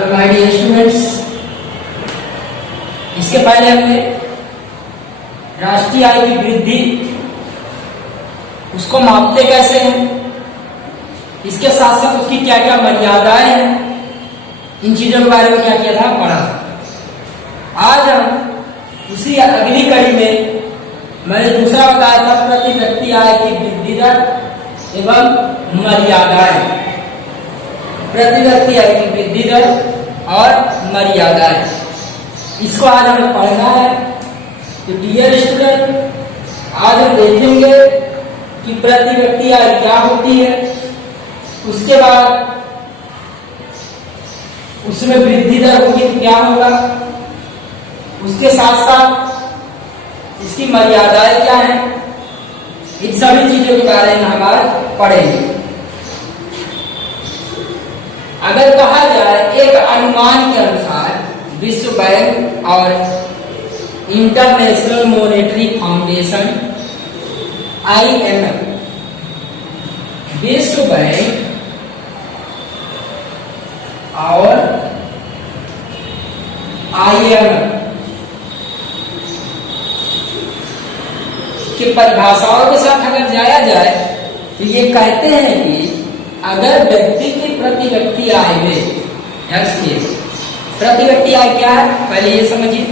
Hello my dear students, इसके पहले हमने राष्ट्रीय आय की वृद्धि उसको मापते कैसे हैं, इसके साथ साथ उसकी क्या क्या मर्यादाएं हैं, इन चीजों के बारे में क्या किया था, पढ़ा था। आज हम उसी अगली कड़ी में मैंने दूसरा बताया था प्रति व्यक्ति आय की वृद्धि दर एवं मर्यादाएं। प्रति व्यक्ति आय की वृद्धि दर और मर्यादाएं, इसको आज हमें पढ़ना है। तो डियर स्टूडेंट, आज हम देखेंगे कि प्रति व्यक्ति आय क्या होती है, उसके बाद उसमें वृद्धि दर होगी तो क्या होगा, उसके साथ साथ इसकी मर्यादाएं क्या हैं, इन सभी चीजों के बारे में हम आज पढ़ेंगे। अगर कहा जाए एक अनुमान के अनुसार विश्व बैंक और इंटरनेशनल मॉनेटरी फाउंडेशन IMF, विश्व बैंक और IMF की परिभाषाओं के साथ अगर जाया जाए तो ये कहते हैं कि अगर व्यक्ति की प्रति व्यक्ति आय में प्रति व्यक्ति आय क्या है, पहले ये समझिए।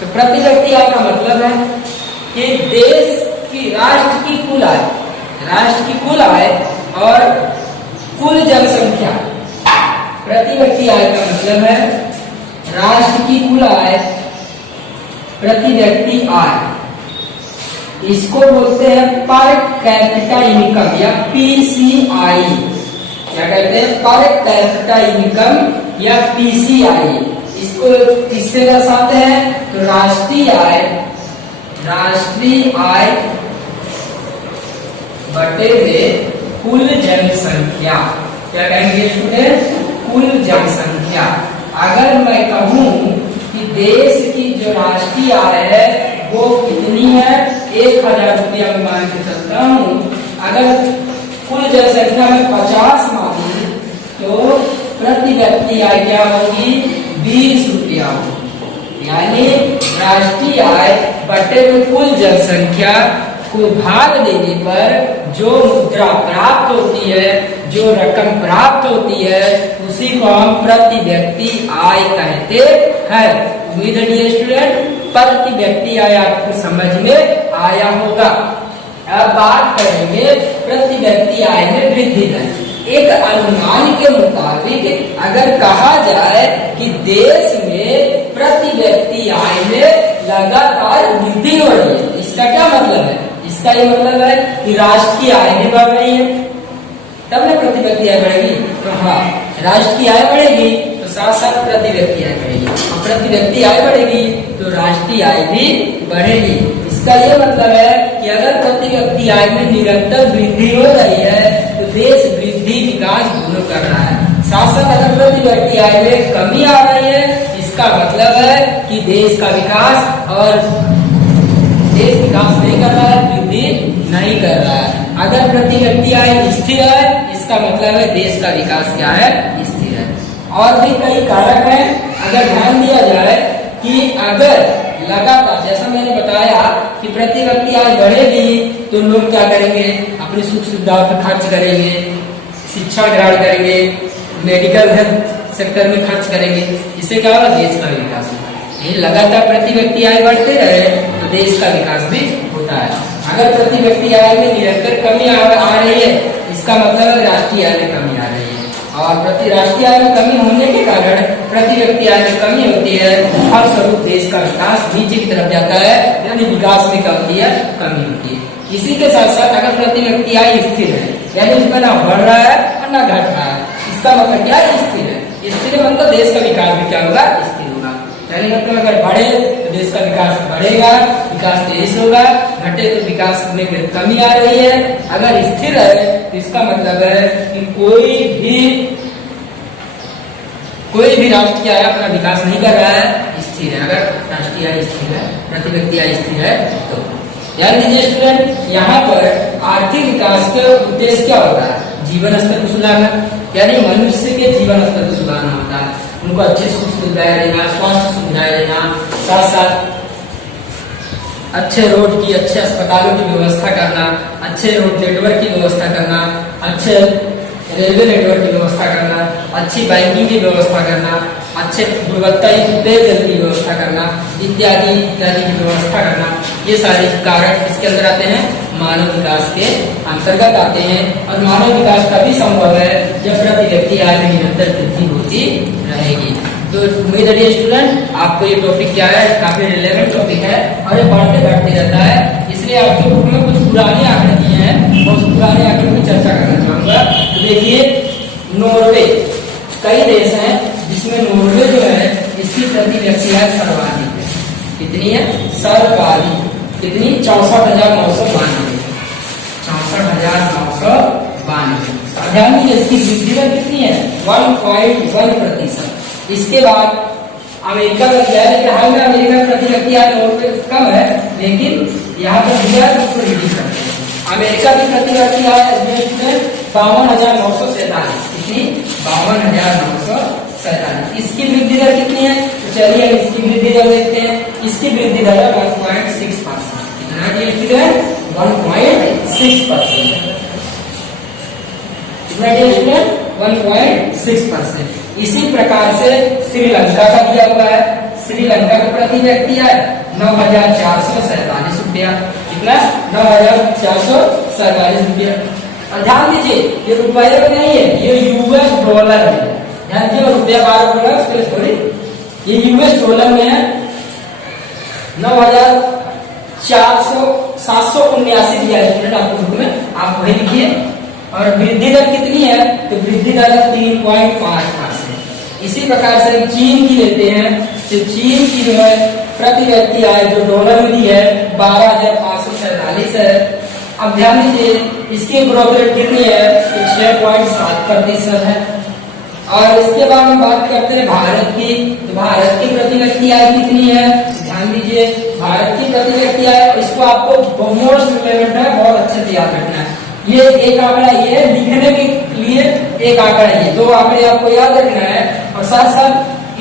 तो प्रति व्यक्ति आय का मतलब है कि देश की राष्ट्र की कुल आय और कुल जनसंख्या। प्रति व्यक्ति आय का मतलब है राष्ट्र की कुल आय, प्रति व्यक्ति आय, इसको बोलते हैं पर कैपिटा इनकम या PCI। क्या कहते हैं, पर कैपिटा इनकम या PCI। इसको किससे दर्शाते हैं, तो राष्ट्रीय आय बटे में कुल जनसंख्या। क्या कहेंगे स्टूडेंट, कुल जनसंख्या। अगर मैं कहूं कि देश की जो राष्ट्रीय आय है वो कितनी है, 1000 रुपया में मान के चलता हूँ। अगर कुल जनसंख्या में 50 मानी तो प्रति व्यक्ति आय क्या होगी, 20 रुपया होगी। यानी राष्ट्रीय आय बटे में कुल जनसंख्या को भाग देने पर जो मुद्रा प्राप्त होती है, जो रकम प्राप्त होती है, उसी को हम प्रति व्यक्ति आय कहते हैं। उम्मीद है डियर स्टूडेंट प्रति व्यक्ति आय आपको समझ में आया होगा। अब बात करेंगे प्रति व्यक्ति आय में वृद्धि दर। एक अनुमान के मुताबिक अगर कहा जाए कि देश में प्रति व्यक्ति आय में लगातार वृद्धि हो रही है, इसका क्या मतलब है, इसका ये मतलब है कि राष्ट्रीय आय भी बढ़ रही है, तब ना प्रति व्यक्ति आय बढ़ेगी। तो हाँ, राष्ट्रीय आय बढ़ेगी तो साथ साथ प्रति व्यक्ति आय बढ़ेगी, और प्रति व्यक्ति आय बढ़ेगी तो राष्ट्रीय आय भी बढ़ेगी। इसका ये मतलब है कि अगर प्रति व्यक्ति आय में निरंतर वृद्धि हो रही है तो देश वृद्धि विकास दोनों कर रहा है। साथ साथ अगर प्रति व्यक्ति आय में कमी आ रही है, इसका मतलब है कि देश का विकास और देश विकास नहीं कर रहा है, वृद्धि नहीं कर रहा है। अगर प्रति व्यक्ति आय स्थिर है, इसका मतलब है देश का विकास क्या है, स्थिर है। और भी कई कारक हैं। अगर ध्यान दिया जाए कि अगर लगातार, जैसा मैंने बताया कि प्रति व्यक्ति आय बढ़ेगी तो लोग क्या करेंगे, अपनी सुख सुविधाओं पर खर्च करेंगे, शिक्षा ग्रहण करेंगे, मेडिकल हेल्थ सेक्टर में खर्च करेंगे। इससे क्या होगा, देश का विकास होगा। ये लगातार प्रति व्यक्ति आय बढ़ते रहे तो देश का विकास भी होता है। अगर प्रति व्यक्ति आय में निरंतर कमी आ रही है, इसका मतलब है राष्ट्रीय आय में कमी आ रही है, और प्रति राष्ट्रीय आय में कमी होने के कारण प्रति व्यक्ति आय में कमी होती है, फलस्वरूप देश का विकास नीचे की तरफ जाता है, यानी विकास में क्या होती है, कमी होती है। इसी के साथ साथ अगर प्रति व्यक्ति आय स्थिर है, यानी उसमें ना बढ़ रहा है और ना घट रहा है, इसका मतलब क्या है, स्थिर है। स्थिर मतलब देश का विकास भी क्या होगा, स्थिर होगा। यानी मतलब अगर बढ़े तो देश का विकास बढ़ेगा, विकास तेज होगा, घटे तो विकास में कमी आ रही है। अगर स्थिर है तो इसका मतलब है कि कोई भी राष्ट्रीय आय अपना विकास नहीं कर रहा है, स्थिर है। अगर राष्ट्रीय आय स्थिर है, प्रति व्यक्ति आय स्थिर है तो ध्यान दीजिए स्टूडेंट, यहाँ पर आर्थिक विकास के उद्देश्य क्या होता है, जीवन स्तर को सुधारना, यानी मनुष्य के जीवन स्तर को सुधारना होता है। उनको अच्छी सुख सुविधाएं देना, स्वास्थ्य सुविधाएं देना, साथ साथ अच्छे रोड की, अच्छे अस्पतालों की व्यवस्था करना, अच्छे रोड नेटवर्क की व्यवस्था करना, अच्छे रेलवे नेटवर्क की व्यवस्था करना, अच्छी बैंकिंग की व्यवस्था करना, अच्छे गुणवत्तायुक्त पेयजल की व्यवस्था करना, इत्यादि इत्यादि की व्यवस्था करना, ये सारे कारक इसके अंदर आते हैं, मानव विकास के अंतर्गत आते हैं। और मानव विकास तभी संभव है जब प्रति व्यक्ति आय में निरंतर वृद्धि होती रहेगी। तो उम्मीद है स्टूडेंट आपको ये टॉपिक क्या है, काफी रिलेवेंट टॉपिक है और ये बढ़ते घटते रहता है, इसलिए आपके बुक में कुछ पुराने आंकड़े दिए हैं, मैं उस पुराने आंकड़े की चर्चा करना चाहूंगा। तो देखिए, नॉर्वे, कई देश हैं जिसमें नॉर्वे जो है इसकी प्रति व्यक्ति आय सर्वाधिक है। कितनी है? सर्वाधिक। कितनी? 64,992। 64,992। ध्यान दीजिए, इसकी वृद्धि दर कितनी है? 1.1%। इसके बाद अमेरिका का क्या है, हाल में अमेरिका प्रति व्यक्ति आय नॉर्वे कम है, लेकिन यहाँ पर दिया उसको रिड्यूस करते हैं। अमेरिका की प्रति व्यक्ति आय 52,947। कितनी? 52,947। इसकी वृद्धि दर कितनी है? तो चलिए इसकी वृद्धि दर देखते हैं। इसकी वृद्धि दर है 1.6%। कितना की वृद्धि दर? 1.6%। कितना की 1.6%। इसी प्रकार से श्रीलंका का दिया हुआ है। श्रीलंका की प्रति व्यक्ति आय 9,447 रुपया। कितना? 9,447 रुपया। और ध्यान दीजिए, ये रुपये में नहीं है, ये यूएस डॉलर में। ध्यान दीजिए, रुपया 12 डॉलर उसके सॉरी, ये यूएस डॉलर में है। 9,779 दिया है स्टूडेंट आपको बुक में, आप वही लिखिए। और वृद्धि दर कितनी है? तो वृद्धि दर 3.5%। इसी प्रकार से चीन की लेते हैं, तो चीन की जो है प्रति व्यक्ति आय जो डॉलर में दी है 12,547 है। अब ध्यान दीजिए, इसकी ग्रोथ रेट कितनी है? तो 6.7% है। और इसके बाद हम बात करते हैं भारत की, तो भारत की प्रति व्यक्ति आय कितनी है? ध्यान दीजिए, भारत की प्रति व्यक्ति आय, इसको आपको मोस्ट रिलेवेंट है, बहुत अच्छे से याद रखना है। ये एक आंकड़ा ये लिखने के लिए एक आंकड़ा, ये दो आंकड़े आपको याद रखना है। और साथ साथ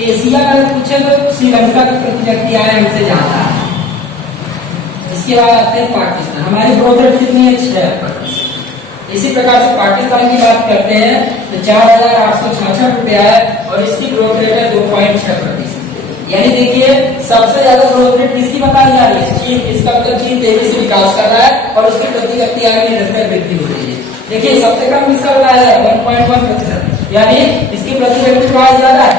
एशिया में पूछे तो श्रीलंका की प्रति व्यक्ति आय हमसे ज्यादा है। इसके बाद आते हैं पाकिस्तान, हमारी ग्रोथ रेट कितनी है? 6%। इसी प्रकार से पाकिस्तान की बात करते हैं तो 4,866 रुपया है और इसकी ग्रोथ रेट है 2.6%। यानी देखिए, सबसे ज्यादा ग्रोथ रेट किसकी बताई जा रही है? चीन। इसका मतलब चीन तेजी से विकास कर रहा है और उसकी प्रति व्यक्ति आय में निरंतर वृद्धि हो रही है। देखिए, सबसे कम किसका बताया जाए? 1.1%। यानी इसकी प्रति व्यक्ति आय ज्यादा है,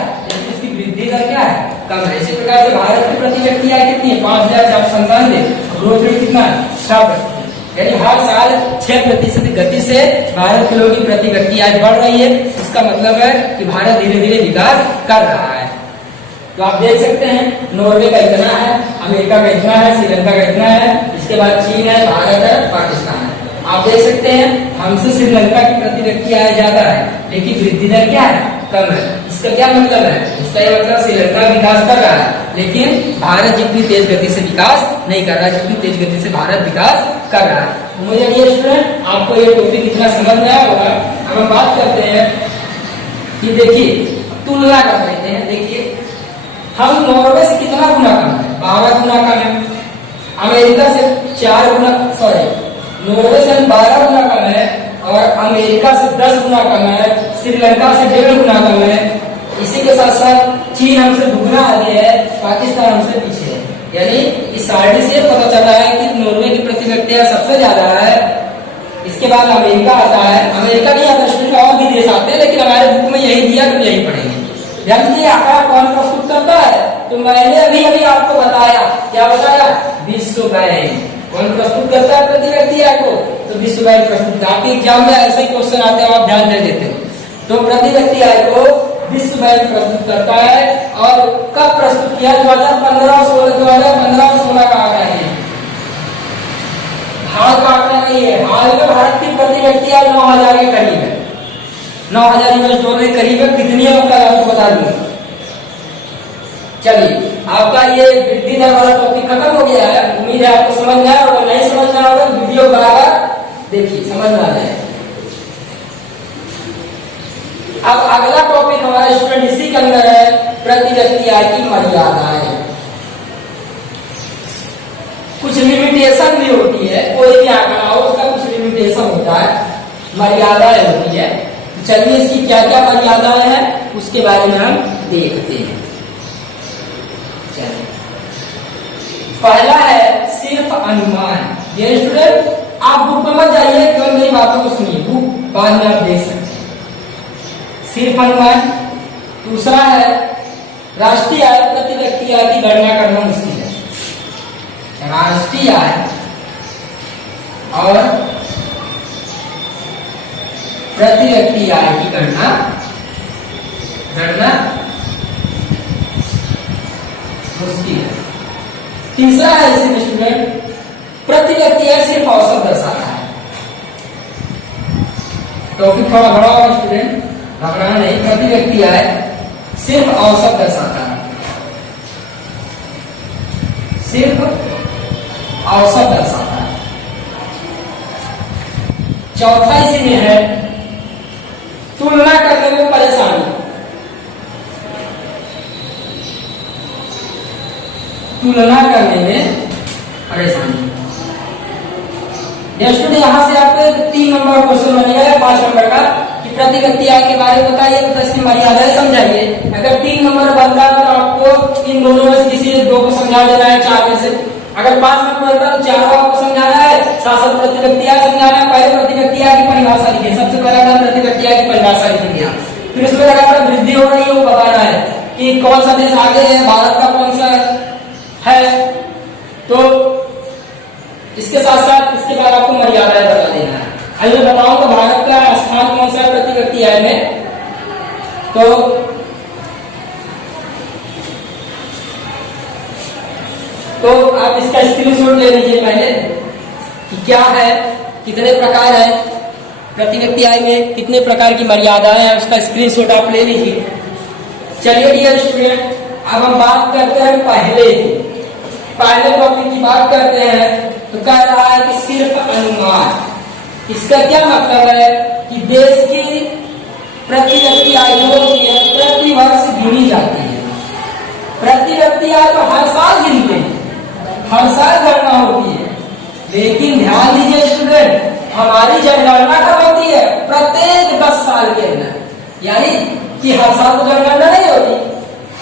इसकी वृद्धि दर क्या है? कम है। इसी प्रकार से भारत की प्रति व्यक्ति आय कितनी है? 5,497। ग्रोथ रेट कितना है? 6%। यानी हर साल 6% गति से भारत के लोगों की प्रति व्यक्ति आय बढ़ रही है। इसका मतलब है कि भारत धीरे धीरे विकास कर रहा है। तो आप देख सकते हैं, नॉर्वे का इतना है, अमेरिका का इतना है, श्रीलंका का इतना है, इसके बाद चीन है, भारत है, पाकिस्तान है। आप देख सकते हैं, हमसे श्रीलंका की प्रति व्यक्ति आय ज्यादा है, लेकिन वृद्धि दर क्या है? कम है। इसका क्या मतलब है? इसका ये मतलब श्रीलंका विकास कर रहा है, लेकिन भारत जितनी तेज गति से विकास नहीं कर रहा है, जितनी तेज गति से भारत विकास कर रहा है। मुझे ये स्टूडेंट आपको ये टॉपिक इतना समझ में आया होगा। अब हम बात करते हैं कि देखिए, तुलना कर लेते हैं। देखिए, हम नॉर्वे से कितना गुना कम है? 12 गुना कम है। अमेरिका से 4 गुना, सॉरी, नॉर्वे से 12 गुना कम है और अमेरिका से 10 गुना कम है, श्रीलंका से 1.5 गुना कम है। इसी के साथ साथ चीन हमसे दुगना आगे है, पाकिस्तान हमसे पीछे है। यानी इस सारणी से पता चल रहा है कि नॉर्वे की प्रति व्यक्ति आय सबसे ज्यादा है। इसके बाद अमेरिका आता है। अमेरिका नहीं आता स्टूडेंट, और भी देश आते हैं, लेकिन हमारे बुक में यही दिया तो यही पढ़ेंगे। ध्यान दीजिए, आंकड़ा कौन प्रस्तुत करता है? तो मैंने अभी आपको बताया, क्या बताया? विश्व बैंक। कौन प्रस्तुत करता है प्रति व्यक्ति आय को? तो विश्व बैंक प्रस्तुत करता है। आपके एग्जाम में ऐसे ही क्वेश्चन आते हैं, आप ध्यान दे देते हो। तो प्रति व्यक्ति आय को विश्व बैंक प्रस्तुत करता है। और कब प्रस्तुत किया? 2015-16 का आंकड़ा है, हाल का आंकड़ा नहीं है। हाल में भारत की प्रति व्यक्ति आय 9,000 के करीब है, 9,000 US डॉलर के करीब है। कितनी है उनका आपको बता दूंगा। चलिए, आपका ये वृद्धि दर वाला टॉपिक खत्म हो गया है। उम्मीद है आपको समझ में आया होगा। नहीं समझ में आया होगा वीडियो बराबर देखिए, समझ में आ जाए। अब अगला टॉपिक हमारा स्टूडेंट इसी के अंदर है प्रति व्यक्ति आय की मर्यादाएं। कुछ लिमिटेशन भी होती है, कोई भी आंकड़ा हो उसका कुछ लिमिटेशन होता है, मर्यादाएं होती है। चलिए इसकी क्या क्या मर्यादाएं हैं उसके बारे में हम देखते हैं। चलिए पहला है सिर्फ अनुमान। ये स्टूडेंट आप बुक में मत जाइए, केवल मेरी बातों को सुनिए, बुक बाद में आप देख सकते हैं। सिर्फ अनुमान। दूसरा है राष्ट्रीय आय प्रति व्यक्ति आय की गणना करना मुश्किल है। राष्ट्रीय आय और प्रति व्यक्ति आय की गणना मुश्किल है। तीसरा है इसमें स्टूडेंट प्रति व्यक्ति आय सिर्फ औसत दर्शाता है। टॉपिक थोड़ा बड़ा होगा स्टूडेंट, घबराना नहीं। प्रति व्यक्ति आय सिर्फ औसत दर्शाता है, सिर्फ औसत दर्शाता है। चौथा इसी में है तुलना करने में परेशानी। तुलना करने में परेशानी। स्टूडेंट यहाँ से आपको 3 नंबर का क्वेश्चन बनेगा या 5 नंबर का कि प्रति व्यक्ति आय के बारे में बताइए तो इसकी मर्यादाएं समझाइए। अगर 3 नंबर बनता है तो आपको इन दोनों में से किसी 2 को समझा देना है 4 में से। अगर 5 नंबर बनता है तो 4 आपको समझाना है, साथ प्रति व्यक्ति आय समझाना है। पहले प्रति व्यक्ति आय की परिभाषा लिखिए, सबसे पहला काम प्रति व्यक्ति आय की परिभाषा लिखिए। फिर उसमें लगातार वृद्धि हो रही है वो बताना है कि कौन सा देश आगे है, भारत का कौन सा है। तो इसके साथ साथ इसके बाद आपको मर्यादाएं बता देना है। आइए बताऊं तो भारत का स्थान कौन सा है प्रति व्यक्ति आय में। तो आप इसका स्क्रीनशॉट ले लीजिए पहले कि क्या है, कितने प्रकार है प्रति व्यक्ति आय में, कितने प्रकार की मर्यादाएं हैं, उसका स्क्रीनशॉट आप ले लीजिए। चलिए डियर स्टूडेंट अब हम बात करते हैं पहले टॉपिक की बात करते हैं। तो कह रहा है कि सिर्फ अनुमान। इसका क्या मतलब है कि देश की प्रति व्यक्ति आय जो होती है प्रति वर्ष गिनी जाती है। प्रति व्यक्ति आय तो हर साल गिनते हैं, हर साल गणना होती है, लेकिन ध्यान दीजिए स्टूडेंट हमारी जनगणना कब होती है? प्रत्येक 10 साल के अंदर। यानी कि हर साल तो जनगणना नहीं होती,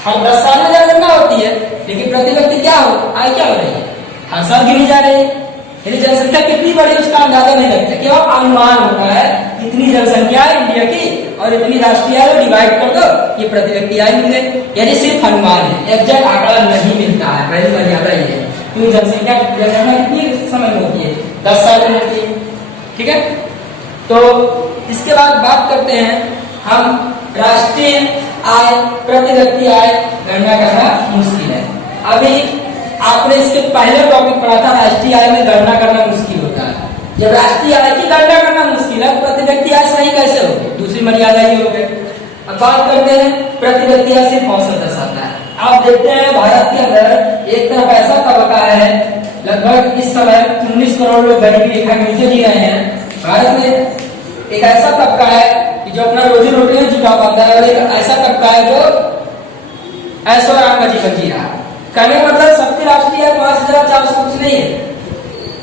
हर 10 साल में जनगणना होती है, लेकिन प्रति व्यक्ति क्या हो आय क्या हो रही है? हर साल गिनी जा रही है। यदि जनसंख्या कितनी बड़ी उसका अंदाजा नहीं लगता, केवल अनुमान होता है इतनी जनसंख्या है इंडिया की और इतनी राष्ट्रीय आय डिवाइड कर दो ये प्रति व्यक्ति आय मिल गई। यानी सिर्फ अनुमान है, एग्जैक्ट आंकड़ा नहीं मिलता है। पहली मर्यादा ये है क्योंकि जनसंख्या कितनी समय में होती है? 10 साल में होती है। ठीक है, तो इसके बाद बात करते हैं हम राष्ट्रीय आय प्रति व्यक्ति आय गणना करना मुश्किल है। अभी आपने इसके पहले टॉपिक पढ़ा था राष्ट्रीय आय में गणना करना मुश्किल होता है। जब राष्ट्रीय आय की गणना करना मुश्किल है प्रति व्यक्ति आय सही कैसे होगी? दूसरी मर्यादा ये हो गई। अब बात करते हैं प्रति व्यक्ति आय सिर्फ औसत दर्शाता है। आप देखते हैं भारत के अंदर एक तरफ ऐसा तबका है, लगभग इस समय 19 करोड़ लोग गरीबी रेखा के नीचे जी रहे हैं। भारत में एक ऐसा तबका है कि जो अपना रोजी रोटी नहीं जुटा पाता है और एक ऐसा तबका है जो ऐशो आराम का जीवन जी रहा है। कहने मतलब सबकी राष्ट्रीय आय 5,400 कुछ नहीं है।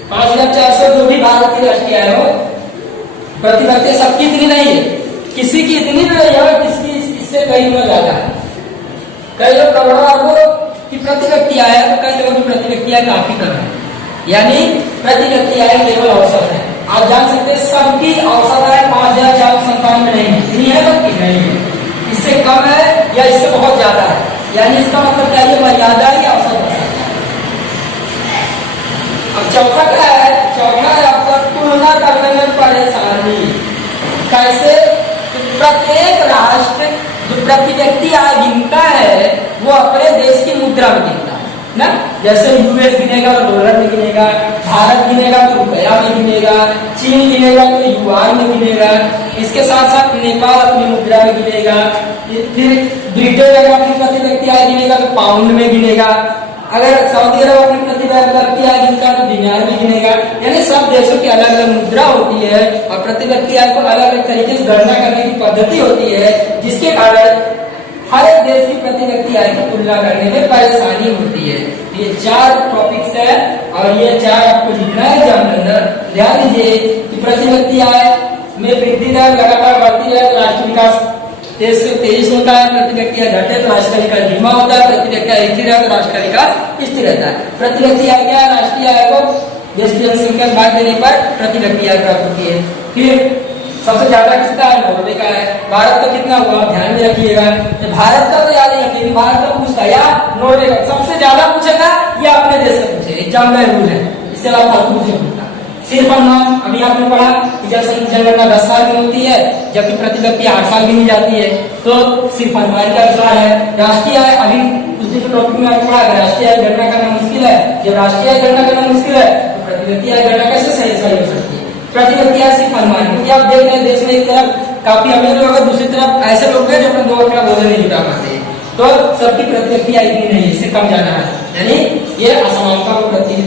5,400 जो भी भारत की राष्ट्रीय आय हो प्रति व्यक्ति सबकी इतनी नहीं है, किसी की इतनी भी नहीं है, किसी इससे कई गुना ज्यादा है। कई लोग करोड़ों अरबों की प्रति व्यक्ति आय है तो कई लोगों की प्रति व्यक्ति आय काफी कम है। यानी प्रति व्यक्ति आय केवल औसत है। आप जान सकते हैं सबकी औसत आय 5,497 नहीं है, इतनी है सबकी नहीं है, इससे कम है या इससे बहुत ज्यादा है। यानी इसका मतलब क्या है? मर्यादा है या औसत है। अब चौथा क्या है? चौथा है आपका तुलना करने में परेशानी। कैसे? प्रत्येक राष्ट्र जो प्रति व्यक्ति आय गिनता है वो अपने देश की मुद्रा में गिनता है ना। जैसे यूएस गिनेगा तो डॉलर में गिनेगा, भारत गिनेगा तो रुपया में गिनेगा, चीन गिनेगा तो युआन में गिनेगा, इसके साथ साथ नेपाल अपनी मुद्रा में गिनेगा, फिर ब्रिटेन अगर अपनी प्रति व्यक्ति आय गिनेगा तो पाउंड में गिनेगा, अगर सऊदी अरब अपनी प्रति व्यक्ति आय गिनता तो दिनार में गिनेगा। यानी सब देशों की अलग अलग मुद्रा होती है और प्रति व्यक्ति आय को अलग अलग तरीके से गणना करने की पद्धति होती है, जिसके कारण हर एक देश की प्रति व्यक्ति आय की तुलना करने में परेशानी होती है। ये 4 टॉपिक्स है और ये 4 आपको लिखना है एग्जाम के अंदर। ध्यान दीजिए कि प्रति व्यक्ति आय में वृद्धि दर लगातार बढ़ती है तो राष्ट्रीय विकास तेज से तेज होता है, प्रति व्यक्ति आय घटे तो राष्ट्र का विकास धीमा होता है, प्रति व्यक्ति आय स्थिर है तो राष्ट्र का विकास स्थिर रहता है। प्रति व्यक्ति आय क्या है? राष्ट्रीय आय को देश की जनसंख्या भाग देने पर प्रति व्यक्ति आय प्राप्त होती है। फिर सबसे ज्यादा किसका है? नॉर्वे का है। भारत का कितना हुआ? ध्यान में रखिएगा, भारत का तो याद नहीं रखिएगा, भारत का पूछता या नॉर्वे का सबसे ज्यादा पूछेगा या अपने देश का पूछेगा, एग्जाम का रूल है, इससे अलावा फालतू कुछ नहीं पूछता। सिर्फ अनुमान अभी आपने पढ़ा कि जनगणना 10 साल में होती है जबकि प्रति व्यक्ति 8 साल भी नहीं जाती है, तो सिर्फ अनुमान का अनुसार है। राष्ट्रीय आय अभी उस दिन टॉपिक में आपने पढ़ा राष्ट्रीय आय गणना करना मुश्किल है। जब राष्ट्रीय आय गणना करना मुश्किल है तो प्रति व्यक्ति आय गणना कैसे सही हो सकती है? प्रति व्यक्ति आय सिर्फ अनुमान, क्योंकि आप देख रहे हैं देश में एक तरफ काफी अमीर लोग हैं, दूसरी तरफ ऐसे लोग हैं जो अपने 2 वक्त का भोजन नहीं जुटा पाते हैं, तो सबकी प्रति व्यक्ति आय इतनी नहीं है, इससे कम जाना है, यानी ये असमानता को प्रति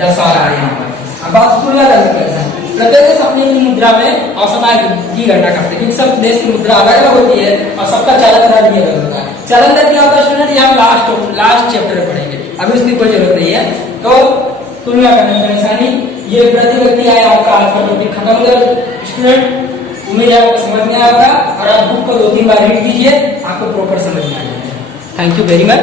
दर्शा रहा है यहाँ पर। अब बात तुलना करते हैं, प्रत्येक देश अपनी मुद्रा में औसत आय की गणना करते हैं क्योंकि सब देश की मुद्रा अलग अलग होती है और सबका चालन दर भी अलग होता है। चालन दर क्या होता है स्टूडेंट? ये हम लास्ट चैप्टर में पढ़ेंगे, अभी उसकी कोई जरूरत नहीं है। तो तुलना करने में परेशानी, ये प्रति व्यक्ति आय आपका आज का टॉपिक खत्म हो गया स्टूडेंट। उम्मीद है आपको समझ में आएगा और आप बुक को 2-3 बार रीड कीजिए, आपको प्रॉपर समझ में आ जाएगा। Thank you very much.